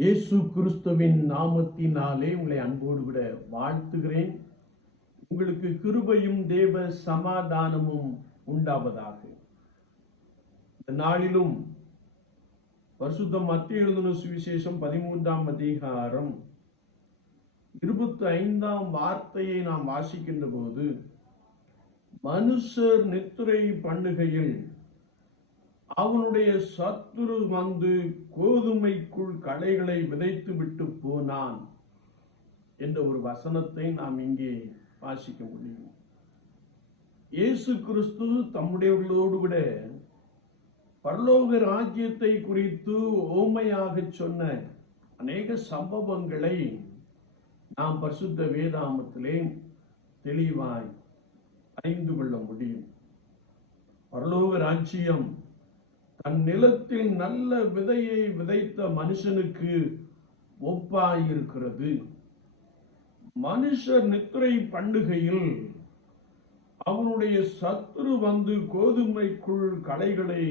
இயேசு கிறிஸ்துவின் நாமத்தினாலே உங்களை அன்போடு கூட வாழ்த்துகிறேன். உங்களுக்கு கிருபையும் தேவ சமாதானமும் உண்டாவதாக. இந்த நாளிலும் பரிசுத்த மத்திய எழுதின சுவிசேஷம் பதிமூன்றாம் அதிகாரம் இருபத்தி ஐந்தாம் வார்த்தையை நாம் வாசிக்கின்ற போது மனுஷர் நித்திரை பண்ணுகையில் அவனுடைய சத்துரு வந்து கோதுமைக்குள் களைகளை விதைத்து விட்டு போனான் என்ற ஒரு வசனத்தை நாம் இங்கே வாசிக்க முடியும். இயேசு கிறிஸ்து தம்முடையவர்களோடு விட பரலோக ராஜ்யத்தை குறித்து ஓமையாக சொன்ன அநேக சம்பவங்களை நாம் பரிசுத்த வேதாமத்திலே தெளிவாய் அறிந்து கொள்ள முடியும். பரலோக ராஜ்யம் தன் நிலத்தில் நல்ல விதையை விதைத்த மனுஷனுக்கு ஒப்பாயிருக்கிறது. மனுஷர் நித்திரை பண்ணுகையில் அவனுடைய சத்துரு வந்து கோதுமைக்குள் களைகளை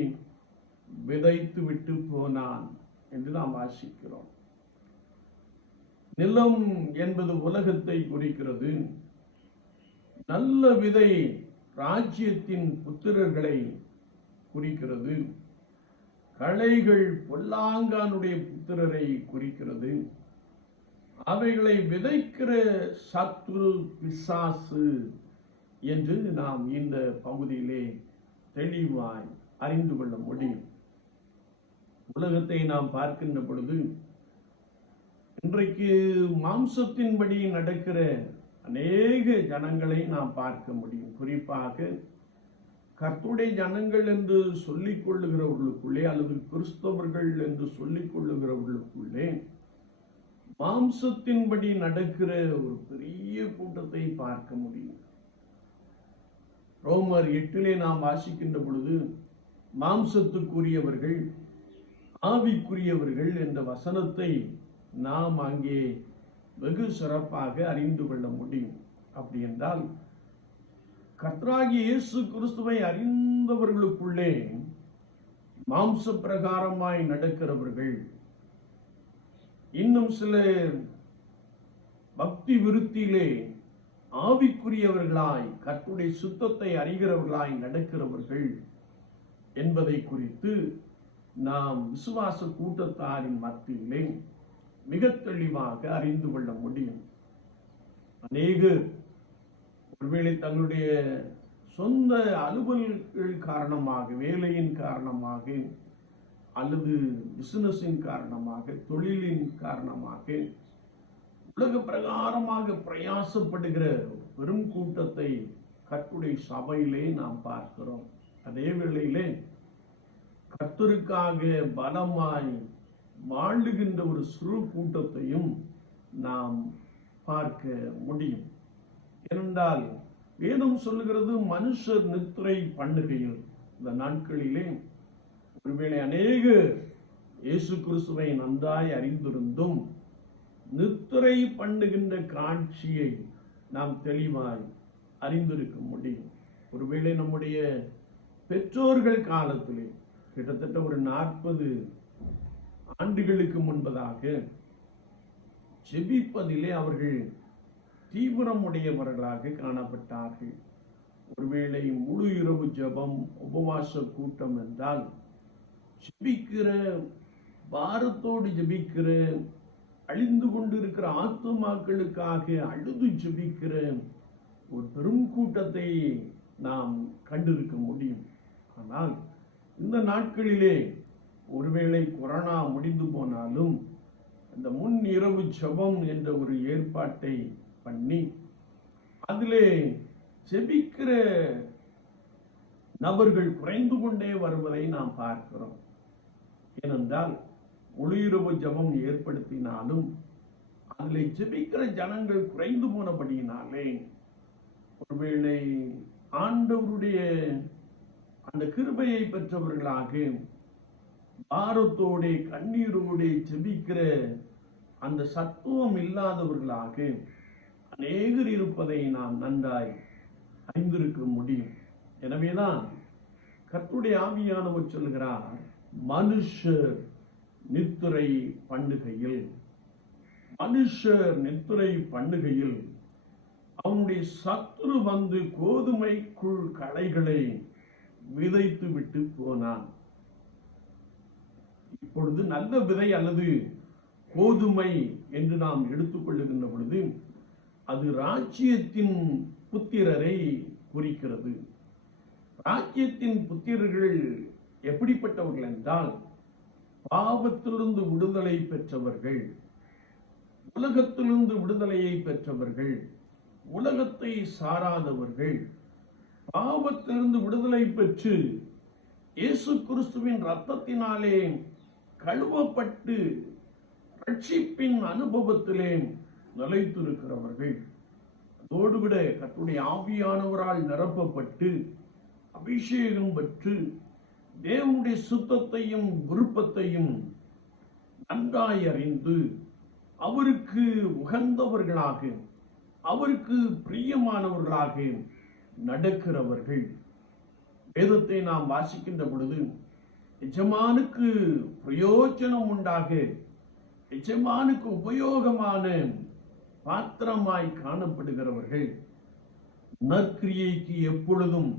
விதைத்து விட்டு போனான் என்று நாம் வாசிக்கிறோம். நிலம் என்பது உலகத்தை குறிக்கிறது. நல்ல விதை ராஜ்யத்தின் புத்திரர்களை குறிக்கிறது. களைகள் பொல்லாங்கானுடைய புத்திரரை குறிக்கிறது. அவைகளை விதைக்கிற சத்ரு பிசாசு என்று நாம் இந்த பகுதியிலே தெளிவாய் அறிந்து கொள்ள முடியும். உலகத்தை நாம் பார்க்கின்ற பொழுது இன்றைக்கு மாம்சத்தின்படி நடக்கிற அநேக ஜனங்களை நாம் பார்க்க முடியும். குறிப்பாக கர்த்துடைய ஜனங்கள் என்று சொல்லிக் கொள்ளுகிறவர்களுக்குள்ளே அல்லது கிறிஸ்தவர்கள் என்று சொல்லிக் கொள்ளுகிறவர்களுக்குள்ளே மாம்சத்தின்படி நடக்கிற ஒரு பெரிய கூட்டத்தை பார்க்க முடியும். ரோமர் எட்டிலே நாம் வாசிக்கின்ற பொழுது மாம்சத்துக்குரியவர்கள் ஆவிக்குரியவர்கள் என்ற வசனத்தை நாம் அங்கே வெகு சிறப்பாக அறிந்து கொள்ள முடியும். அப்படி என்றால் கர்த்தராகிய இயேசு கிறிஸ்துவை அறிந்தவர்களுக்குள்ளே மாம்ச பிரகாரமாய் நடக்கிறவர்கள் இன்னும் சில பக்தி விருத்தியிலே ஆவிக்குரியவர்களாய் கர்த்துடைய சுத்தத்தை அறிகிறவர்களாய் நடக்கிறவர்கள் என்பதை குறித்து நாம் விசுவாச கூட்டத்தாரின் மத்தியிலே மிக தெளிவாக அறிந்து கொள்ள முடியும். அநேகர் ஒருவேளை தங்களுடைய சொந்த அலுவல்கள் காரணமாக வேலையின் காரணமாக அல்லது பிசினஸின் காரணமாக தொழிலின் காரணமாக உலக பிரகாரமாக பிரயாசப்படுகிற பெரும் கூட்டத்தை கர்த்துடைய சபையிலே நாம் பார்க்கிறோம். அதே வேளையிலே கர்த்தருக்காக பலமாய் வாழுகின்ற ஒரு சிறு கூட்டத்தையும் நாம் பார்க்க முடியும். ஏனென்றால் வேதம் சொல்லுகிறது மனுஷர் நித்திரை பண்ணுகையில். இந்த நாட்களிலே ஒருவேளை அநேக இயேசு கிறிஸ்துவை நன்றாய் அறிந்திருந்தும் நித்திரை பண்ணுகின்ற காட்சியை நாம் தெளிவாய் அறிந்திருக்க முடியும். ஒருவேளை நம்முடைய பெற்றோர்கள் காலத்திலே கிட்டத்தட்ட ஒரு நாற்பது ஆண்டுகளுக்கு முன்பதாக ஜெபிப்பதிலே அவர்கள் தீவிரம் உடையவர்களாக காணப்பட்டார்கள். ஒருவேளை முழு இரவு ஜெபம் உபவாச கூட்டம் என்றால் ஜெபிக்கிற பாரத்தோடு ஜெபிக்கிற அழிந்து கொண்டிருக்கிற ஆத்துமாக்களுக்காக அழுது ஜெபிக்கிற ஒரு பெரும் கூட்டத்தை நாம் கண்டிருக்க முடியும். ஆனால் இந்த நாட்களிலே ஒருவேளை கொரோனா முடிந்து போனாலும் இந்த முன் இரவு ஜெபம் என்ற ஒரு ஏற்பாட்டை பண்ணி அதில் செபிக்கிற நபர்கள் குறைந்து கொண்டே வருவதை நாம் பார்க்கிறோம். ஏனென்றால் ஒளியுறவு ஜபம் ஏற்படுத்தினாலும் அதில் ஜெபிக்கிற ஜனங்கள் குறைந்து போனபடியினாலே ஒருவேளை ஆண்டவருடைய அந்த கிருபையை பெற்றவர்களாக பாரத்தோட கண்ணீரோடே ஜெபிக்கிற அந்த சத்துவம் இல்லாதவர்களாக அநேகர் இருப்பதை நாம் நன்றாய் அறிந்திருக்க முடியும். எனவேதான் கர்த்துடைய ஆவியானவர் சொல்கிறார் மனுஷர் நித்துரை பண்ணுகையில். மனுஷர் நித்துரை பண்ணுகையில் அவனுடைய சத்துரு வந்து கோதுமைக்குள் களைகளை விதைத்து விட்டு போனான். இப்பொழுது நல்ல விதை அல்லது கோதுமை என்று நாம் எடுத்துக்கொள்ளுகின்ற பொழுது அது ராஜ்யத்தின் புத்திரரை குறிக்கிறது. ராஜ்யத்தின் புத்திரர்கள் எப்படிப்பட்டவர்கள் என்றால் பாவத்திலிருந்து விடுதலை பெற்றவர்கள் உலகத்திலிருந்து விடுதலையை பெற்றவர்கள் உலகத்தை சாராதவர்கள் பாவத்திலிருந்து விடுதலை பெற்று இயேசு கிறிஸ்துவின் ரத்தத்தினாலே கழுவப்பட்டு ரட்சிப்பின் அனுபவத்திலே நிலைத்திருக்கிறவர்கள். அதோடு விட கர்த்தருடைய ஆவியானவரால் நிரப்பப்பட்டு அபிஷேகம் பெற்று தேவனுடைய சுத்தத்தையும் விருப்பத்தையும் நன்றாய் அறிந்து அவருக்கு உகந்தவர்களாக அவருக்கு பிரியமானவர்களாக நடக்கிறவர்கள். வேதத்தை நாம் வாசிக்கின்ற பொழுது எஜமானுக்கு பிரயோஜனம் உண்டாக எஜமானுக்கு உபயோகமான பாத்திரமாய் காணப்படுகிறவர்கள் நற்கிரியைக்கு எப்பொழுதும்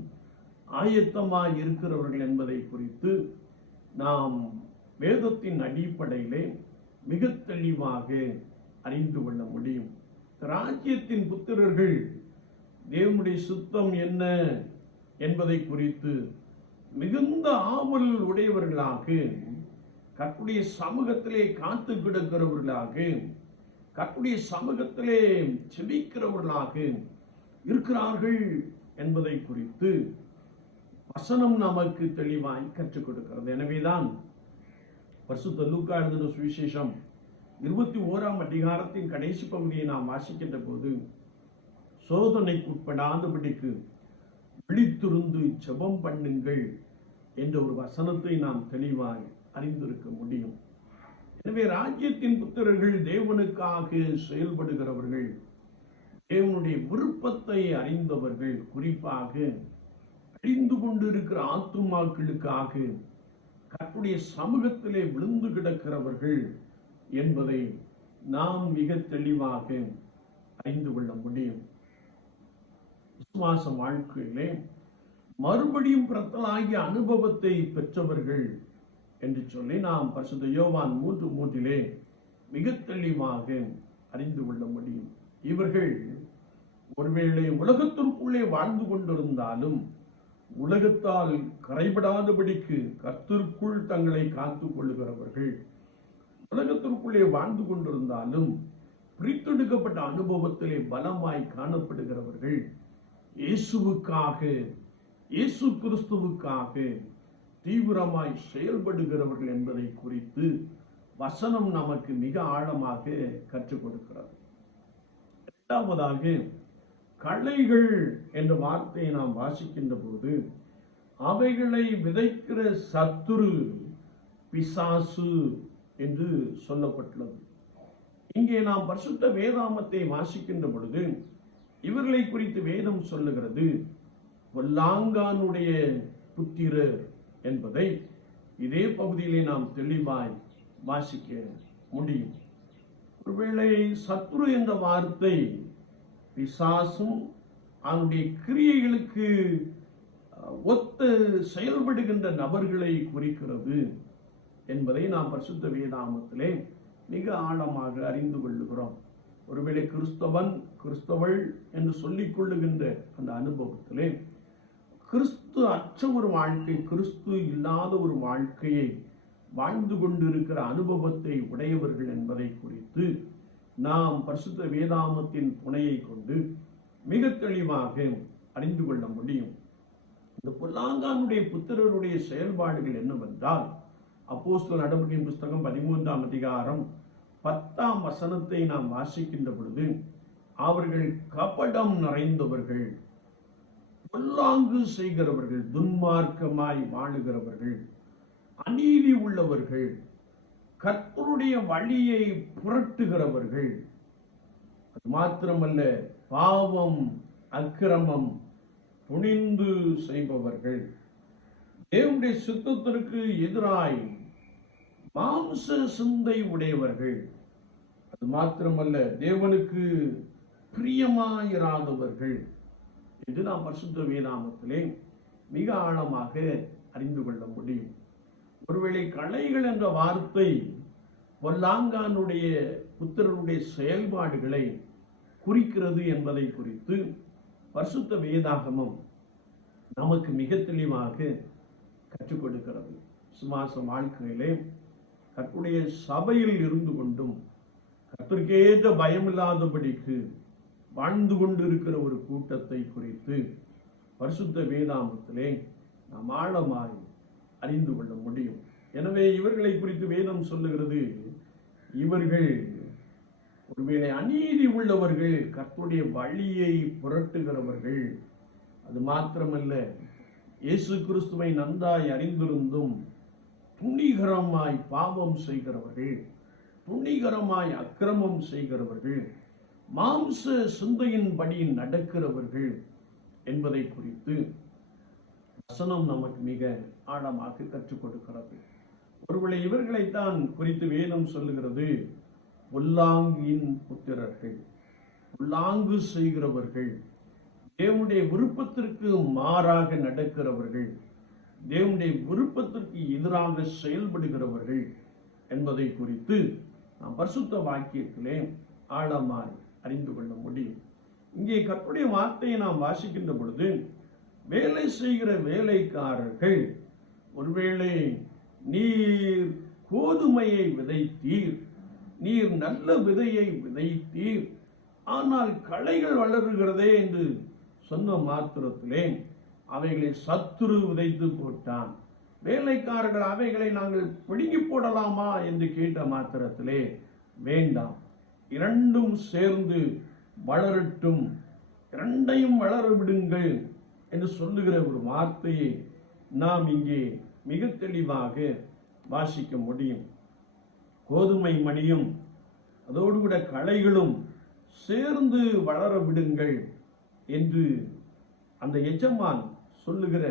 ஆயத்தமாய் இருக்கிறவர்கள் என்பதை குறித்து நாம் வேதத்தின் அடிப்படையிலே மிக தெளிவாக அறிந்து கொள்ள முடியும். ராஜ்யத்தின் புத்திரர்கள் தேவனுடைய சுத்தம் என்ன என்பதை குறித்து மிகுந்த ஆவல் உடையவர்களாக கற்புடைய சமூகத்திலே காத்து கிடக்கிறவர்களாக கர்த்தருடைய சமூகத்திலே செபிக்கிறவர்களாக இருக்கிறார்கள் என்பதை குறித்து வசனம் நமக்கு தெளிவாய் கற்றுக் கொடுக்கிறது. எனவேதான் பரிசுத்த லூக்கா எழுதின சுவிசேஷம் இருபத்தி ஓராம் அதிகாரத்தின் கடைசி பகுதியை நாம் வாசிக்கின்ற போது சோதனைக்கு உட்படாதபடிக்கு விழித்திருந்து ஜெபம் பண்ணுங்கள் என்ற ஒரு வசனத்தை நாம் தெளிவாய் அறிந்திருக்க முடியும். எனவே ராஜ்யத்தின் புத்திரர்கள் தேவனுக்காக செயல்படுகிறவர்கள் தேவனுடைய விருப்பத்தை அறிந்தவர்கள் குறிப்பாக அழிந்து கொண்டிருக்கிற ஆத்துமாக்களுக்காக கற்புடைய சமூகத்திலே விழுந்து கிடக்கிறவர்கள் என்பதை நாம் மிக தெளிவாக அறிந்து கொள்ள முடியும். விசுவாச வாழ்க்கையிலே மறுபடியும் பிரத்தலாகிய அனுபவத்தை பெற்றவர்கள் என்று சொல்லி நாம் பரிசுத்த யோவான் மூன்று மூன்றிலே மிக தெளிவாக அறிந்து கொள்ள முடியும். இவர்கள் ஒருவேளை உலகத்திற்குள்ளே வாழ்ந்து கொண்டிருந்தாலும் உலகத்தால் கரைபடாதபடிக்கு கர்த்திற்குள் தங்களை காத்து கொள்ளுகிறவர்கள் உலகத்திற்குள்ளே வாழ்ந்து கொண்டிருந்தாலும் பிரித்தெடுக்கப்பட்ட அனுபவத்திலே பலமாய் காணப்படுகிறவர்கள் இயேசுவுக்காக இயேசு கிறிஸ்துவுக்காக தீவிரமாய் செயல்படுகிறவர்கள் என்பதை குறித்து வசனம் நமக்கு மிக ஆழமாக கற்றுக் கொடுக்கிறது. இரண்டாவதாக களைகள் என்ற வார்த்தையை நாம் வாசிக்கின்ற போது அவைகளை விதைக்கிற சத்துரு பிசாசு என்று சொல்லப்பட்டுள்ளது. இங்கே நாம் பரிசுத்த வேதாமத்தை வாசிக்கின்ற பொழுது இவர்களை குறித்து வேதம் சொல்லுகிறது பொல்லாங்கானுடைய புத்திரர் என்பதை இதே பகுதியிலே நாம் தெளிவாய் வாசிக்க முடியும். ஒருவேளை சத்ரு என்ற வார்த்தை பிசாசும் அவனுடைய கிரியைகளுக்கு ஒத்து செயல்படுகின்ற நபர்களை குறிக்கிறது என்பதை நாம் பரிசுத்த வேதாமத்திலே மிக ஆழமாக அறிந்து கொள்ளுகிறோம். ஒருவேளை கிறிஸ்தவன் கிறிஸ்தவள் என்று சொல்லிக் கொள்ளுகின்ற அந்த அனுபவத்திலே கிறிஸ்து அற்ற ஒரு வாழ்க்கை கிறிஸ்து இல்லாத ஒரு வாழ்க்கையை வாழ்ந்து கொண்டிருக்கிற அனுபவத்தை உடையவர்கள் என்பதை குறித்து நாம் பரிசுத்த வேதாமத்தின் துணையை கொண்டு மிக தெளிவாக அறிந்து கொள்ள முடியும். இந்த பொல்லாங்கானுடைய புத்திரருடைய செயல்பாடுகள் என்னவென்றால் அப்போஸ்து நடவடிக்கையின் புஸ்தகம் பதிமூன்றாம் அதிகாரம் பத்தாம் வசனத்தை நாம் வாசிக்கின்ற பொழுது அவர்கள் கபடம் நிறைந்தவர்கள் பொல்லாங்கு செய்கிறவர்கள் துன்மார்க்கமாய் வாழுகிறவர்கள் அநீதி உள்ளவர்கள் கர்த்தருடைய வழியை புரட்டுகிறவர்கள். அது மாத்திரமல்ல பாவம் அக்கிரமம் துணிந்து செய்பவர்கள். தேவனுடைய சித்தத்திற்கு எதிராய் மாம்ச சிந்தை உடையவர்கள். அது மாத்திரமல்ல தேவனுக்கு பிரியமாயிராதவர்கள். என்று நாம் பரிசுத்த வேதாமத்திலே மிக ஆழமாக அறிந்து கொள்ள முடியும். ஒருவேளை கலைகள் என்ற வார்த்தை வல்லாங்கானுடைய புத்திரனுடைய செயல்பாடுகளை குறிக்கிறது என்பதை குறித்து பரிசுத்த வேதாகமம் நமக்கு மிக தெளிவாக கற்றுக் கொடுக்கிறது. சுமாச வாழ்க்கையிலே கற்புடைய சபையில் இருந்து கொண்டும் கத்திற்கேற்ற பயமில்லாதபடிக்கு வாழ்ந்து கொண்டிருக்கிற ஒரு கூட்டத்தை குறித்து பரிசுத்த வேதாமத்திலே நாம் ஆழமாய் அறிந்து கொள்ள முடியும். எனவே இவர்களை குறித்து வேதம் சொல்லுகிறது இவர்கள் ஒருவேளை அநீதி உள்ளவர்கள் கர்த்தருடைய வழியை புரட்டுகிறவர்கள். அது மாத்திரமல்ல இயேசு கிறிஸ்துவை நன்றாய் அறிந்திருந்தும் துணிகரமாய் பாவம் செய்கிறவர்கள் துணிகரமாய் அக்கிரமம் செய்கிறவர்கள். மாம்ச சிந்தையின்படி நடக்கிறவர்கள் என்பதை குறித்து வசனம் நமக்கு மிக ஆழமாக கற்றுக் கொடுக்கிறது. ஒருவேளை இவர்களைத்தான் குறித்து வேதம் சொல்லுகிறது பொல்லாங்கின் புத்திரர்கள் உள்ளாங்கு செய்கிறவர்கள் தேவனுடைய விருப்பத்திற்கு மாறாக நடக்கிறவர்கள் தேவனுடைய விருப்பத்திற்கு எதிராக செயல்படுகிறவர்கள் என்பதை குறித்து நாம் பரிசுத்த வாக்கியத்திலே ஆழமாக அறிந்து கொள்ள முடியும். இங்கே கற்புடைய வார்த்தையை நாம் வாசிக்கின்ற பொழுது வேலை செய்கிற வேலைக்காரர்கள் ஒருவேளை நீர் கோதுமையை விதைத்தீர் நீர் நல்ல விதையை விதைத்தீர் ஆனால் களைகள் வளருகிறதே என்று சொன்ன மாத்திரத்திலே அவைகளை சத்துரு விதைத்து போட்டான். வேலைக்காரர்கள் அவைகளை நாங்கள் பிடுங்கி போடலாமா என்று கேட்ட மாத்திரத்திலே வேண்டாம். இரண்டும் சேர்ந்து வளரட்டும். இரண்டையும் வளர விடுங்கள் என்று சொல்லுகிற ஒரு வார்த்தையை நாம் இங்கே மிக தெளிவாக வாசிக்க முடியும். கோதுமை மணியும் அதோடு கூட களைகளும் சேர்ந்து வளர விடுங்கள் என்று அந்த எஜமான் சொல்லுகிற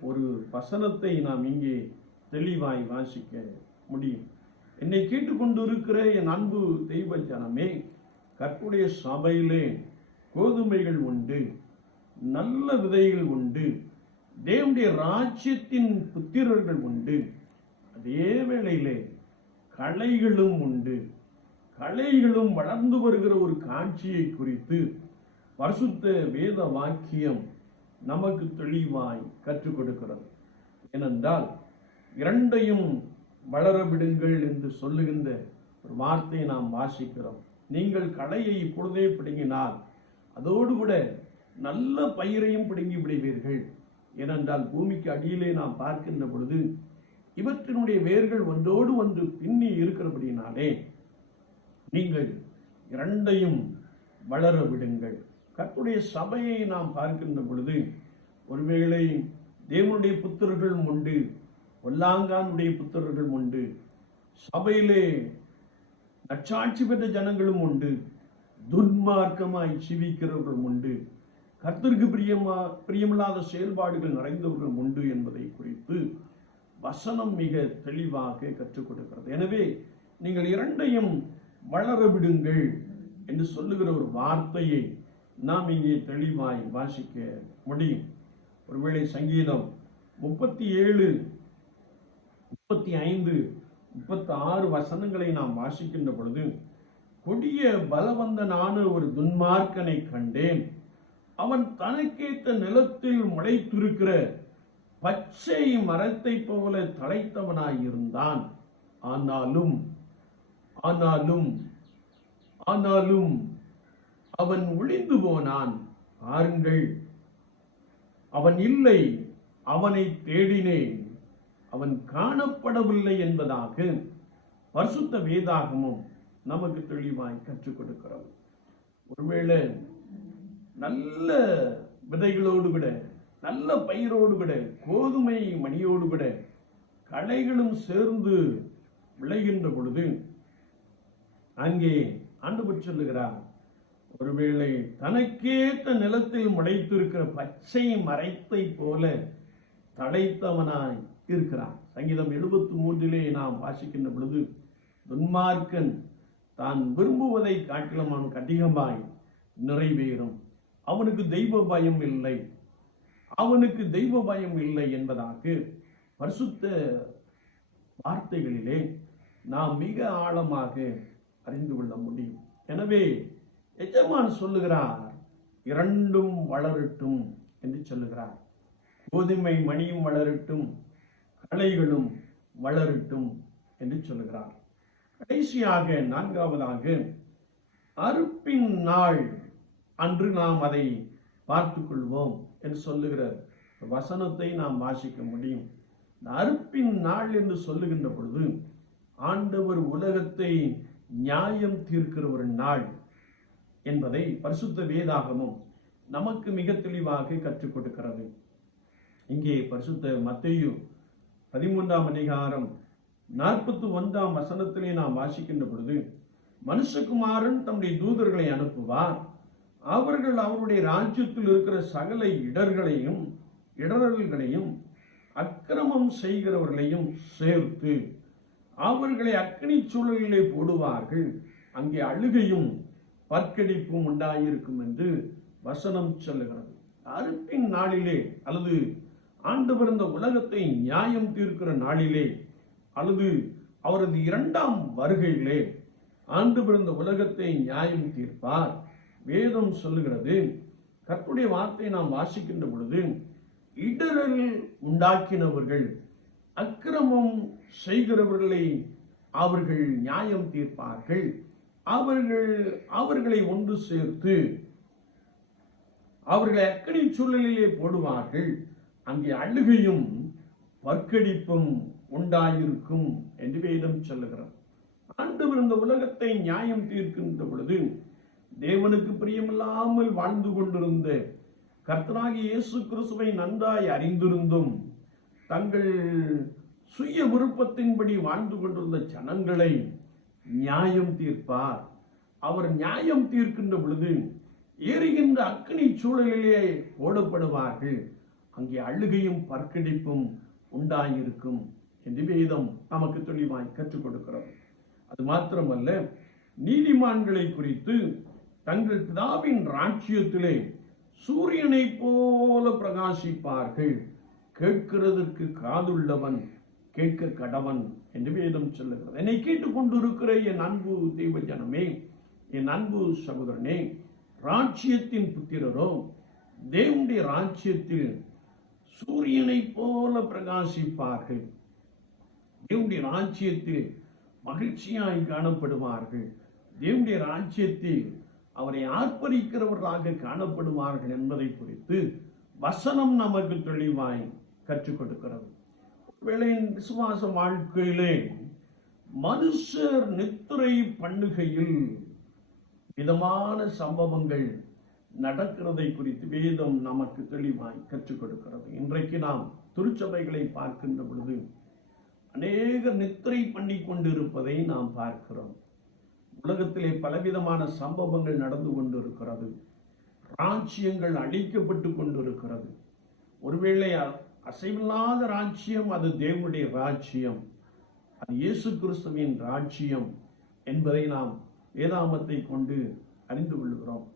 ஒரு வசனத்தை நாம் இங்கே தெளிவாய் வாசிக்க முடியும். என்னை கேட்டுக்கொண்டிருக்கிற என் அன்பு தெய்வ ஜனமே கற்புடைய சபையிலே கோதுமைகள் உண்டு நல்ல விதைகள் உண்டு தேவனுடைய ராஜ்யத்தின் புத்திரர்கள் உண்டு. அதே வேளையிலே களைகளும் உண்டு. களைகளும் வளர்ந்து வருகிற ஒரு காட்சியை குறித்து பரிசுத்த வேத வாக்கியம் நமக்கு தெளிவாய் கற்றுக் கொடுக்கிறது. ஏனென்றால் இரண்டையும் வளர விடுங்கள் என்று சொல்லுகின்ற ஒரு வார்த்தையை நாம் வாசிக்கிறோம். நீங்கள் களையை இப்பொழுதே பிடுங்கினால் அதோடு கூட நல்ல பயிரையும் பிடுங்கி விடுவீர்கள். ஏனென்றால் பூமிக்கு அடியிலே நாம் பார்க்கின்ற பொழுது இவற்றினுடைய வேர்கள் ஒன்றோடு ஒன்று பின்னி இருக்கிறபடினாலே நீங்கள் இரண்டையும் வளர விடுங்கள் கற்றுடைய சபையை நாம் பார்க்கின்ற பொழுது ஒருவேளை தேவனுடைய புத்திரர்களும் உண்டு. வல்லாங்கானுடைய புத்தர்களும் உண்டு. சபையிலே நச்சாட்சி பெற்ற ஜனங்களும் உண்டு. துர்மார்க்கமாய் ஜீவிக்கிறவர்களும் உண்டு. கர்த்தருக்கு பிரியமா பிரியமில்லாத செயல்பாடுகள் நிறைந்தவர்களும் உண்டு என்பதை குறித்து வசனம் மிக தெளிவாக கற்றுக் கொடுக்கிறது. எனவே நீங்கள் இரண்டையும் வளர விடுங்கள் என்று சொல்லுகிற ஒரு வார்த்தையை நாம் இங்கே தெளிவாய் வாசிக்க முடியும். ஒருவேளை சங்கீதம் முப்பத்தி ஏழு முப்பத்தி ஐந்து முப்பத்தி ஆறு வசனங்களை நாம் வாசிக்கின்ற பொழுது கொடிய பலவந்தனான ஒரு துன்மார்க்கனை கண்டேன். அவன் தனக்கேத்த நிலத்தில் முளைத்திருக்கிற பச்சை மரத்தை போல தலைத்தவனாயிருந்தான் ஆனாலும் ஆனாலும் ஆனாலும் அவன் ஒளிந்து போனான். பாருங்கள் அவன் இல்லை அவனை தேடினேன். அவன் காணப்படவில்லை என்பதாக பரிசுத்த வேதாகமும் நமக்கு தெளிவாய் கற்றுக் கொடுக்கிறது. ஒருவேளை நல்ல விதைகளோடு விட நல்ல பயிரோடு விட கோதுமை மணியோடு விட களைகளும் சேர்ந்து விளைகின்ற பொழுது அங்கே ஆண்டவர் சொல்லுகிறார் ஒருவேளை தனக்கேற்ற நிலத்தில் முளைத்திருக்கிற பச்சை மரத்தை போல தழைத்தவனாய் இருக்கிறான். சங்கீதம் எழுபத்தி மூன்றிலே நாம் வாசிக்கின்ற பொழுது துன்மார்க்கன் தான் விரும்புவதை காட்டிலும் அவன் அதிகமாய் நிறைவேறும். அவனுக்கு தெய்வ பயம் இல்லை. அவனுக்கு தெய்வ பயம் இல்லை என்பதாக பரிசுத்த வார்த்தைகளிலே நாம் மிக ஆழமாக அறிந்து கொள்ள முடியும். எனவே எஜமான் சொல்லுகிறார் இரண்டும் வளரட்டும் என்று சொல்லுகிறார். கோதுமை மணியும் வளரட்டும். கலைகளும் வளரட்டும் என்று சொல்லுகிறார். கடைசியாக நான்காவதாக அறுப்பின் நாள் அன்று நாம் அதை பார்த்து கொள்வோம் என்று சொல்லுகிற வசனத்தை நாம் வாசிக்க முடியும். இந்த அறுப்பின் நாள் என்று சொல்லுகின்ற பொழுது ஆண்டவர் உலகத்தை நியாயம் தீர்க்கிற ஒரு நாள் என்பதை பரிசுத்த வேதாகமும் நமக்கு மிக தெளிவாக கற்றுக் கொடுக்கிறது. இங்கே பரிசுத்த மத்தையும் பதிமூன்றாம் அதிகாரம் நாற்பத்தி ஒன்றாம் வசனத்திலே நாம் வாசிக்கின்ற பொழுது மனுஷகுமாரன் தம்முடைய தூதர்களை அனுப்புவார். அவர்கள் அவருடைய ராஜ்யத்தில் இருக்கிற சகல இடர்களையும் இடரல்களையும் அக்கிரமம் செய்கிறவர்களையும் சேர்த்து அவர்களை அக்னி சூழலிலே போடுவார்கள். அங்கே அழுகையும் பற்கடிப்பும் உண்டாயிருக்கும் என்று வசனம் சொல்லுகிறது. அறுப்பின் நாளிலே அல்லது ஆண்டு பிறந்த உலகத்தை நியாயம் தீர்க்கிற நாளிலே அல்லது அவரது இரண்டாம் வருகையிலே ஆண்டு பிறந்த உலகத்தை நியாயம் தீர்ப்பார். வேதம் சொல்லுகிறது கற்புடைய வார்த்தையை நாம் வாசிக்கின்ற பொழுது இடரில் உண்டாக்கினவர்கள் அக்கிரமம் செய்கிறவர்களை அவர்கள் நியாயம் தீர்ப்பார்கள். அவர்கள் அவர்களை ஒன்று சேர்த்து அவர்களை அக்கடி சூழலிலே போடுவார்கள். அங்கே அழுகையும் வர்க்கடிப்பும் உண்டாயிருக்கும் என்று வேதம் சொல்லுகிறார் ஆண்டவர் இந்த உலகத்தை நியாயம் தீர்க்கின்ற பொழுது தேவனுக்கு பிரியமில்லாமல் வாழ்ந்து கொண்டிருந்த கர்த்தனாகி இயேசு கிறிஸ்துவை நன்றாய் அறிந்திருந்தும் தங்கள் சுய விருப்பத்தின்படி வாழ்ந்து கொண்டிருந்த ஜனங்களை நியாயம் தீர்ப்பார். அவர் நியாயம் தீர்க்கின்ற பொழுது எரிகின்ற அக்னி சூழலிலே ஓடப்படுவார்கள். அங்கே அழுகையும் பற்கடிப்பும் உண்டாயிருக்கும் என்று வேதம் நமக்கு தெளிவாய் கற்றுக் கொடுக்கிறது. அது மாத்திரமல்ல நீதிமான்களை குறித்து தங்கள் பிதாவின் ராட்சியத்திலே சூரியனைப் போல பிரகாசிப்பார்கள். கேட்கிறதற்கு காதுள்ளவன் கேட்க கடவன் என்று வேதம் சொல்லுகிறது. என்னை கேட்டுக்கொண்டிருக்கிற என் அன்பு தெய்வ ஜனமே என் அன்பு சகோதரனே ராட்சியத்தின் புத்திரரோ தேவனுடைய ராஜ்யத்தில் சூரியனைப் போல பிரகாசிப்பார்கள். தேவனுடைய ராஜ்யத்தில் மகிழ்ச்சியாய் காணப்படுவார்கள். தேவனுடைய ராஜ்யத்தில் அவரை ஆர்ப்பரிக்கிறவர்களாக காணப்படுவார்கள் என்பதை குறித்து வசனம் நமக்கு தெளிவாய் கற்றுக் கொடுக்கிறது. வேளையின் விசுவாச வாழ்க்கையிலே மனுஷர் நித்திரை பண்ணுகையில் விதமான சம்பவங்கள் நடக்கிறதை குறித்து வேதம் நமக்கு தெளிவாய் கற்றுக் கொடுக்கிறது இன்றைக்கு நாம் திருச்சபைகளை பார்க்கின்ற பொழுது அநேக நித்திரை பண்ணி கொண்டிருப்பதை நாம் பார்க்கிறோம். உலகத்திலே பலவிதமான சம்பவங்கள் நடந்து கொண்டிருக்கிறது. ராஜ்யங்கள் அழிக்கப்பட்டு கொண்டிருக்கிறது. ஒருவேளை அசைவில்லாத ராஜ்யம் அது தேவனுடைய ராஜ்யம் அது இயேசு கிறிஸ்துவின் ராஜ்யம் என்பதை நாம் வேதாமத்தை கொண்டு அறிந்து கொள்கிறோம்.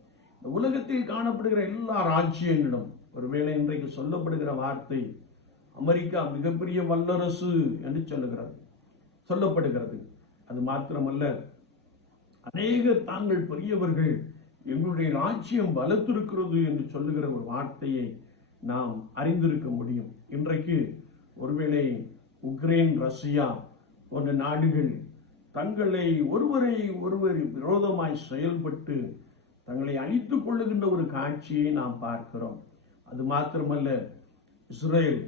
இந்த உலகத்தில் காணப்படுகிற எல்லா ராஜ்யங்களும் ஒருவேளை இன்றைக்கு சொல்லப்படுகிற வார்த்தை அமெரிக்கா மிகப்பெரிய வல்லரசு என்று சொல்லுகிறது சொல்லப்படுகிறது. அது மாத்திரமல்ல அநேக தாங்கள் பெரியவர்கள் எங்களுடைய ராஜ்யம் பலத்திருக்கிறது என்று சொல்லுகிற ஒரு வார்த்தையை நாம் அறிந்திருக்க முடியும். இன்றைக்கு ஒருவேளை உக்ரைன் ரஷ்யா போன்ற நாடுகள் தங்களை ஒருவரை ஒருவர் விரோதமாய் செயல்பட்டு தங்களை அழித்துக் கொள்ளுகின்ற ஒரு காட்சியை நாம் பார்க்கிறோம். அது மாத்திரமல்ல Israel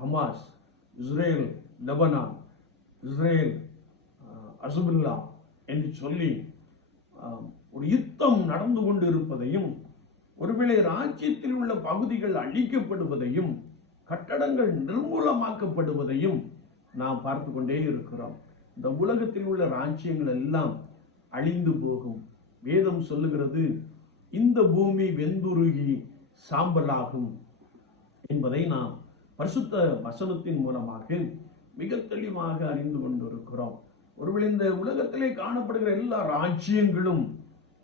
Hamas Israel Lebanon Israel Hezbollah என்று சொல்லி ஒரு யுத்தம் நடந்து கொண்டு இருப்பதையும் ஒருவேளை ராஜ்யத்தில் உள்ள பகுதிகள் அழிக்கப்படுவதையும் கட்டடங்கள் நிர்மூலமாக்கப்படுவதையும் நாம் பார்த்து கொண்டே இருக்கிறோம். இந்த உலகத்தில் உள்ள ராஜ்யங்கள் எல்லாம் அழிந்து போகும். வேதம் சொல்லுகிறது இந்த பூமி வெந்துருகி சாம்பலாகும் என்பதை நாம் பரிசுத்த வசனத்தின் மூலமாக மிக தெளிவாக அறிந்து கொண்டிருக்கிறோம். ஒருவேளை இந்த உலகத்திலே காணப்படுகிற எல்லா ராஜ்யங்களும்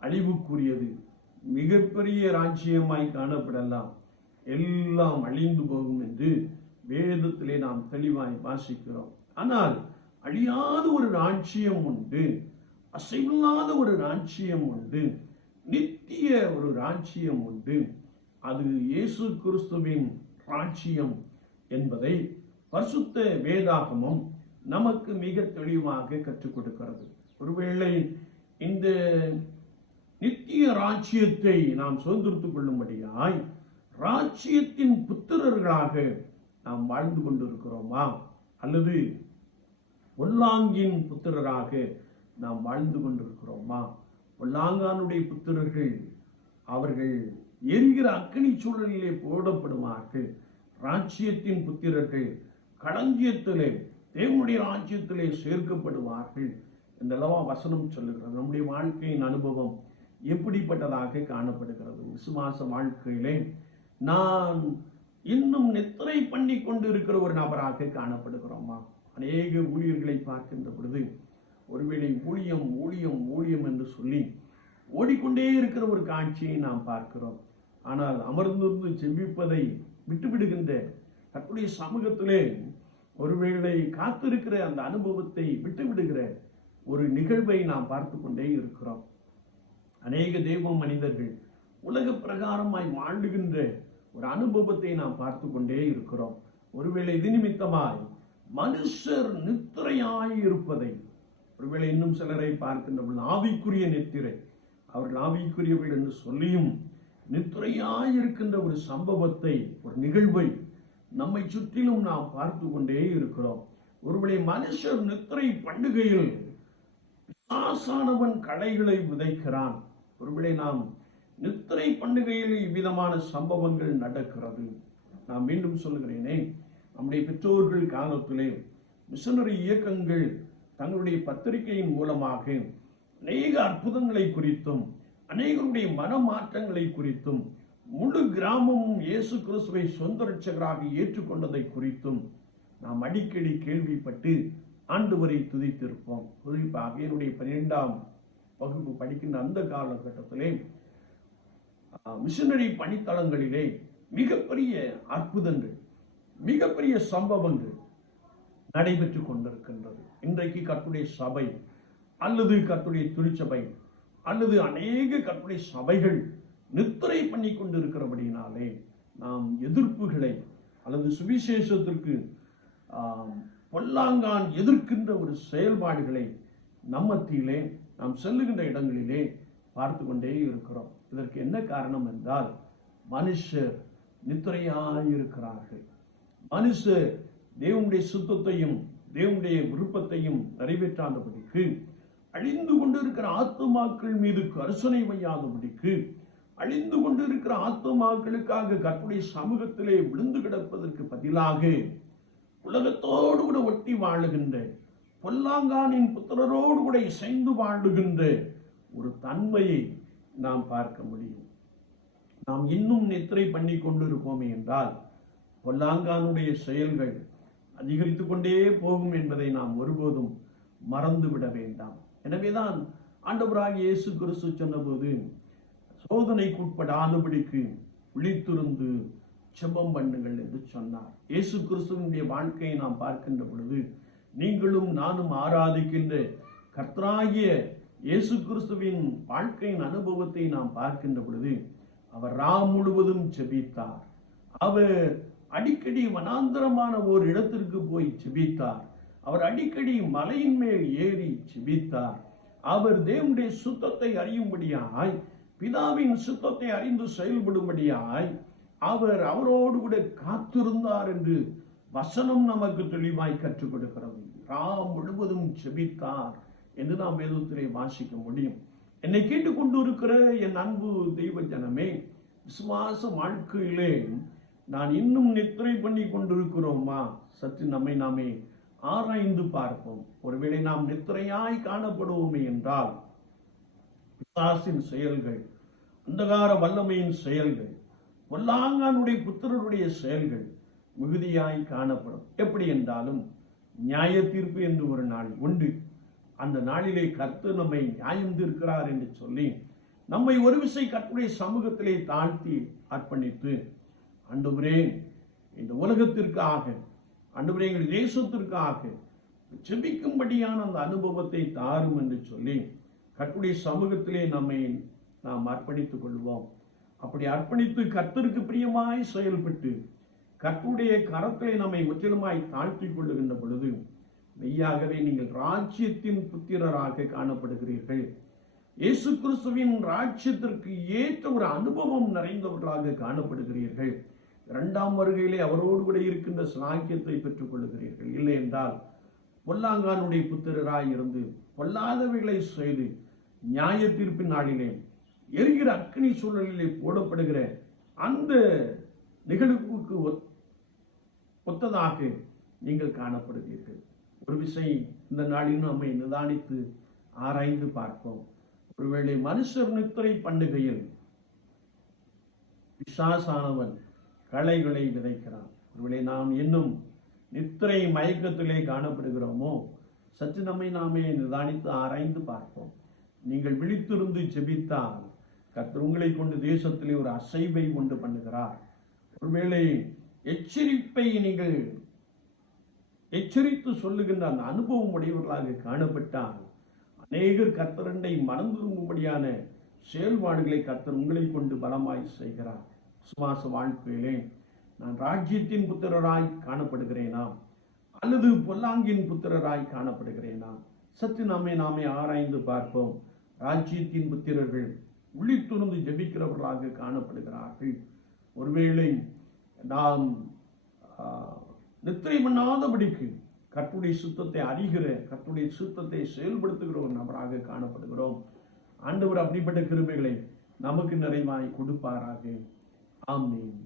அழிவுக்குரியது மிகப்பெரிய ராஜ்யமாய் காணப்படலாம். எல்லாம் அழிந்து போகும் என்று வேதத்திலே நாம் தெளிவாய் வாசிக்கிறோம். ஆனால் அழியாத ஒரு ராஜ்யம் உண்டு. அசைவில்லாத ஒரு ராஜ்யம் உண்டு. நித்திய ஒரு ராஜ்யம் உண்டு. அது இயேசு கிறிஸ்துவின் ராஜ்யம் என்பதை பரிசுத்த வேதாகமம் நமக்கு மிக தெளிவாக கற்றுக் கொடுக்கிறது. ஒருவேளை இந்த நித்திய ராஜ்யத்தை நாம் சுதந்திரத்துக் கொள்ளும்படியாய் ராஜ்யத்தின் புத்திரர்களாக நாம் வாழ்ந்து கொண்டிருக்கிறோமா? அல்லது ஒல்லாங்கின் புத்திரராக நாம் வாழ்ந்து கொண்டிருக்கிறோமா? பொல்லாங்கானுடைய புத்திரர்கள் அவர்கள் எரிகிற அக்கனி சூழலிலே போடப்படுவார்கள். ராஜ்யத்தின் புத்திரர்கள் களஞ்சியத்திலே தேவனுடைய ராஜ்யத்திலே சேர்க்கப்படுவார்கள் என்றளவா வசனம் சொல்லுகிறது. நம்முடைய வாழ்க்கையின் அனுபவம் எப்படிப்பட்டதாக காணப்படுகிறது? விசுவாச வாழ்க்கையிலே நான் இன்னும் நித்திரை பண்ணி கொண்டு இருக்கிற ஒரு நபராக காணப்படுகிறோமா? அநேக ஊழியர்களை பார்க்கின்ற பொழுது ஒருவேளை ஊழியம் ஊழியம் ஊழியம் என்று சொல்லி ஓடிக்கொண்டே இருக்கிற ஒரு காட்சியை நாம் பார்க்கிறோம். ஆனால் அமர்ந்திருந்து செவிப்பதை விட்டுவிடுகின்ற தன்னுடைய சமூகத்திலே ஒருவேளை காத்திருக்கிற அந்த அனுபவத்தை விட்டுவிடுகிற ஒரு நிகழ்வை நாம் பார்த்து கொண்டே இருக்கிறோம். அநேக தெய்வ மனிதர்கள் உலக பிரகாரமாய் வாழ்கின்ற ஒரு அனுபவத்தை நாம் பார்த்து கொண்டே இருக்கிறோம். ஒருவேளை இது நிமித்தமாய் மனுஷர் நித்திரையாய் இருப்பதை ஒருவேளை இன்னும் சிலரை பார்க்கின்ற பொழுது ஆவிக்குரிய நித்திரை அவர்கள் ஆவிக்குரியவர்கள் என்று சொல்லியும் நித்திரையாய் இருக்கின்ற ஒரு சம்பவத்தை ஒரு நிகழ்வை நம்மை சுற்றிலும் நாம் பார்த்து கொண்டே இருக்கிறோம். ஒருவேளை மனுஷர் நித்திரை பண்டிகையில் சாசானவன் களைகளை விதைக்கிறான். ஒருவேளை நாம் நித்திரை பண்டிகையில் இவ்விதமான சம்பவங்கள் நடக்கிறது. நான் மீண்டும் சொல்லுகிறேனே நம்முடைய பெற்றோர்கள் காலத்திலே மிஷனரி இயக்கங்கள் தங்களுடைய பத்திரிகையின் மூலமாக அநேக அற்புதங்களை குறித்தும் அநேகருடைய மனமாற்றங்களை குறித்தும் முழு கிராமமும் இயேசு கிறிஸ்துவை சொந்த ரட்சகராக ஏற்றுக்கொண்டதை குறித்தும் நாம் அடிக்கடி கேள்விப்பட்டு ஆண்டுவரை துதித்திருப்போம். குறிப்பாக என்னுடைய பன்னிரெண்டாம் வகுப்பு படிக்கின்ற அந்த காலகட்டத்திலே மிஷினரி மிஷனரி பணித்தளங்களிலே மிகப்பெரிய அற்புதங்கள் மிகப்பெரிய சம்பவங்கள் நடைபெற்று கொண்டிருக்கின்றன. இன்றைக்கு கர்த்தருடைய சபை அல்லது கர்த்தருடைய திருச்சபை அல்லது அநேக கர்த்தருடைய சபைகள் நித்திரை பண்ணி கொண்டிருக்கிறபடியினாலே நாம் எதிர்ப்புகளை அல்லது சுவிசேஷத்திற்கு பொல்லாங்கான் எதிர்க்கின்ற ஒரு செயல்பாடுகளை நம்மத்திலே நாம் செல்லுகின்ற இடங்களிலே பார்த்து கொண்டே இருக்கிறோம். இதற்கு என்ன காரணம் என்றால் மனுஷர் நித்திரையாயிருக்கிறார்கள். மனுஷர் தேவனுடைய சுத்தத்தையும் தேவனுடைய விருப்பத்தையும் நிறைவேற்றாதபடிக்கு அழிந்து கொண்டிருக்கிற ஆத்மாக்கள் மீது கரிசனை வையாதபடிக்கு அழிந்து கொண்டிருக்கிற ஆத்மாக்களுக்காக கற்புடைய சமூகத்திலே விழுந்து கிடப்பதற்கு பதிலாக உலகத்தோடு கூட ஒட்டி வாழுகின்ற பொல்லாங்கானின் புத்திரரோடு கூட இசைந்து வாழுகின்ற ஒரு தன்மையை நாம் பார்க்க முடியும். நாம் இன்னும் நித்திரை பண்ணி கொண்டிருப்போமே என்றால் பொல்லாங்கானுடைய செயல்கள் அதிகரித்து கொண்டே போகும் என்பதை நாம் ஒருபோதும் மறந்துவிட வேண்டாம். எனவேதான் ஆண்டவராக இயேசு கிறிஸ்து சொன்னபோது சோதனைக்குட்படாதபடிக்கு விழித்திருந்து செபம் பண்ணுங்கள் என்று சொன்னார். இயேசு கிறிஸ்துவனுடைய வாழ்க்கையை நாம் பார்க்கின்ற பொழுது நீங்களும் நானும் ஆராதிக்கின்ற கர்த்தராகிய இயேசு கிறிஸ்துவின் வாழ்க்கையின் அனுபவத்தை நாம் பார்க்கின்ற பொழுது அவர் ராம் முழுவதும் செபித்தார். அவர் அடிக்கடி வனாந்தரமான ஓர் இடத்திற்கு போய் செபித்தார். அவர் அடிக்கடி மலையின் மேல் ஏறி செபித்தார். அவர் தேவனுடைய சுத்தத்தை அறியும்படியாய் பிதாவின் சுத்தத்தை அறிந்து செயல்படும்படியாய் அவர் அவரோடு கூட காத்திருந்தார் என்று வசனம் நமக்கு தெளிவாய் கற்றுக் கொடுக்கிறது ராம் முழுவதும் செபித்தார் என்று நாம் வேதத்திலே வாசிக்க முடியும். என்னை கேட்டுக்கொண்டு இருக்கிற என் அன்பு தெய்வ ஜனமே விசுவாச வாழ்க்கையிலே நான் இன்னும் நித்திரை பண்ணி கொண்டிருக்கிறோமா? சற்று நம்மை நாமே ஆராய்ந்து பார்ப்போம். ஒருவேளை நாம் நித்திரையாய் காணப்படுவோமே என்றால் பிசாசின் செயல்கள் அந்தகார வல்லமையின் செயல்கள் வல்லாங்கானுடைய புத்திரருடைய செயல்கள் மிகுதியாய் காணப்படும். எப்படி என்றாலும் நியாய தீர்ப்பு என்று ஒரு நாள் உண்டு. அந்த நாளிலே கர்த்து நம்மை நியாயம் தீர்க்கிறார் என்று சொல்லி நம்மை ஒரு விசை கற்புடைய சமூகத்திலே தாழ்த்தி அர்ப்பணித்து அன்றுபுரே இந்த உலகத்திற்காக அன்றுபுரே எங்கள் தேசத்திற்காக ஜெபிக்கும்படியான அந்த அனுபவத்தை தாரும் என்று சொல்லி கற்புடைய சமூகத்திலே நம்மை நாம் அர்ப்பணித்துக் கொள்வோம். அப்படி அர்ப்பணித்து கர்த்தருக்கு பிரியமாய் செயல்பட்டு கற்புடைய கரத்தை நம்மை முற்றிலுமாய் தாழ்த்திக் கொள்ளுகின்ற பொழுது மெய்யாகவே நீங்கள் ராஜ்யத்தின் புத்திரராக காணப்படுகிறீர்கள். இயேசு கிறிஸ்துவின் ராஜ்யத்திற்கு ஏற்ற ஒரு அனுபவம் நிறைந்தவர்களாக காணப்படுகிறீர்கள். இரண்டாம் வருகையிலே அவரோடு கூட இருக்கின்ற சாக்கியத்தை பெற்றுக் கொள்கிறீர்கள் இல்லை என்றால் பொல்லாங்கானுடைய புத்திரராய் இருந்து பொல்லாதவைகளை செய்து நியாய தீர்ப்பின் நாளிலே எரிகிற அக்னி சூழலிலே போடப்படுகிற அந்த நிகழ்வுக்கு ஒத்- ஒத்ததாக நீங்கள் காணப்படுவீர்கள். ஒரு விஷயம் இந்த நாளிலும் நம்மை நிதானித்து ஆராய்ந்து பார்ப்போம். ஒருவேளை மனுஷர் நித்திரை பண்ணுகையில் விசாசானவன் களைகளை விதைக்கிறான். ஒருவேளை நாம் இன்னும் நித்திரை மயக்கத்திலே காணப்படுகிறோமோ? சற்று நம்மை நாமே நிதானித்து ஆராய்ந்து பார்ப்போம். நீங்கள் விழித்திருந்து ஜெபித்தால் கர்த்தர் உங்களை கொண்டு தேசத்திலே ஒரு அசைவை உண்டு பண்ணுகிறார். ஒருவேளை எச்சரிப்பை நீங்கள் எச்சரித்து சொல்லுகின்ற அந்த அனுபவம் உடையவர்களாக காணப்பட்டால் அநேகர் கர்த்தரண்டை மறந்துரும்படியான செயல்பாடுகளை கர்த்தர் உங்களை கொண்டு பலமாய் செய்கிறார். சுவாச வாழ்க்கையிலே நான் ராஜ்யத்தின் புத்திரராய் காணப்படுகிறேனா? அல்லது பொல்லாங்கின் புத்திரராய் காணப்படுகிறேனா? சற்று நம்மை நாமே ஆராய்ந்து பார்ப்போம். ராஜ்யத்தின் புத்திரர்கள் விழித்துணர்ந்து ஜபிக்கிறவர்களாக காணப்படுகிறார்கள். ஒருவேளை நாம் நித்திரை பண்ணாதபடிக்கு கர்த்தருடைய சுத்தத்தை அறிகிற கர்த்தருடைய சுத்தத்தை செயல்படுத்துகிற ஒரு நபராக காணப்படுகிறோம். ஆண்டவர் அப்படிப்பட்ட கிருமைகளை நமக்கு நிறைவாய் கொடுப்பாராக. ஆமீன்.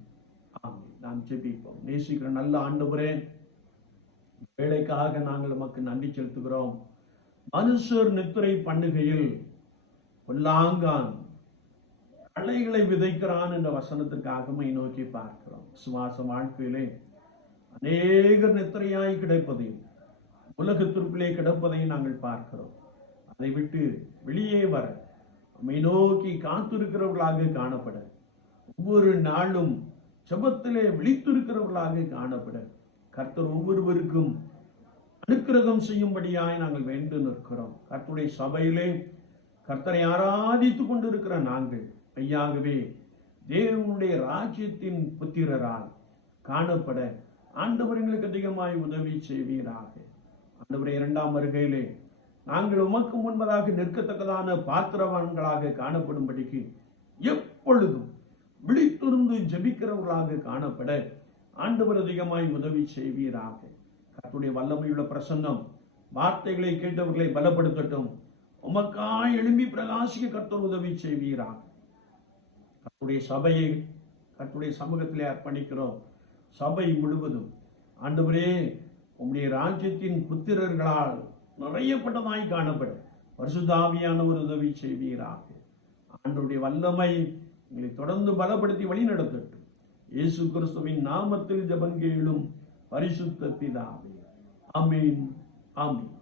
ஆமீன். நாம் ஜெபிப்போம். நேசிக்கிற நல்ல ஆண்டவரே வேலைக்காக நாங்கள் உமக்கு நன்றி செலுத்துகிறோம். மனுஷர் நித்திரை பண்ணுகையில் பொல்லாங்கான் களைகளை விதைக்கிறான் என்ற வசனத்திற்காக மை நோக்கி பார்க்கிறோம். சுவாச வாழ்க்கையிலே அநேகர் நித்திரையாய் கிடைப்பதையும் உலகத்திற்குள்ளே கிடப்பதையும் நாங்கள் பார்க்கிறோம். அதை விட்டு வெளியே வர நம்மை நோக்கி காத்திருக்கிறவர்களாக காணப்பட ஒவ்வொரு நாளும் ஜபத்திலே விழித்திருக்கிறவர்களாக காணப்பட கர்த்தர் ஒவ்வொருவருக்கும் அனுக்கிரகம் செய்யும்படியாய் நாங்கள் வேண்டு நிற்கிறோம். கர்த்தருடைய சபையிலே கர்த்தரை ஆராதித்துக் கொண்டிருக்கிற நாங்கள் ஐயாகவே தேவனுடைய ராஜ்யத்தின் புத்திரரால் காணப்பட ஆண்டவர் எங்களுக்கு அதிகமாய் உதவி செய்வீராக. ஆண்டவரை இரண்டாம் வருகையிலே நாங்கள் உமக்கு முன்பதாக நிற்கத்தக்கதான பாத்திரவான்களாக காணப்படும்படிக்கு எப்பொழுதும் விழித்திருந்து ஜெபிக்கிறவர்களாக காணப்பட ஆண்டவர் அதிகமாய் உதவி செய்வீராக. கத்துடைய வல்லமையுள்ள பிரசன்னம் வார்த்தைகளை கேட்டவர்களை பலப்படுத்தட்டும். உமக்காய் எழும்பி பிரகாசிக்க கர்த்தர் உதவி செய்வீராக. கத்துடைய சபையை கத்துடைய சமூகத்திலே அர்ப்பணிக்கிறோம். சபை முழுவதும். ஆண்டவரே உம்முடைய ராஜ்யத்தின் புத்திரர்களால் நிறையப்பட்டதாய் காணப்பட. பரிசுத்தாவியான ஒரு உதவி செய்வீராக. ஆண்டவருடைய வல்லமை எங்களை தொடர்ந்து பலப்படுத்தி வழி நடத்தட்டும் இயேசு கிறிஸ்துவின் நாமத்தில் ஜபங்கேளும் பரிசுத்த பிதாவே. ஆமீன் ஆமீன்.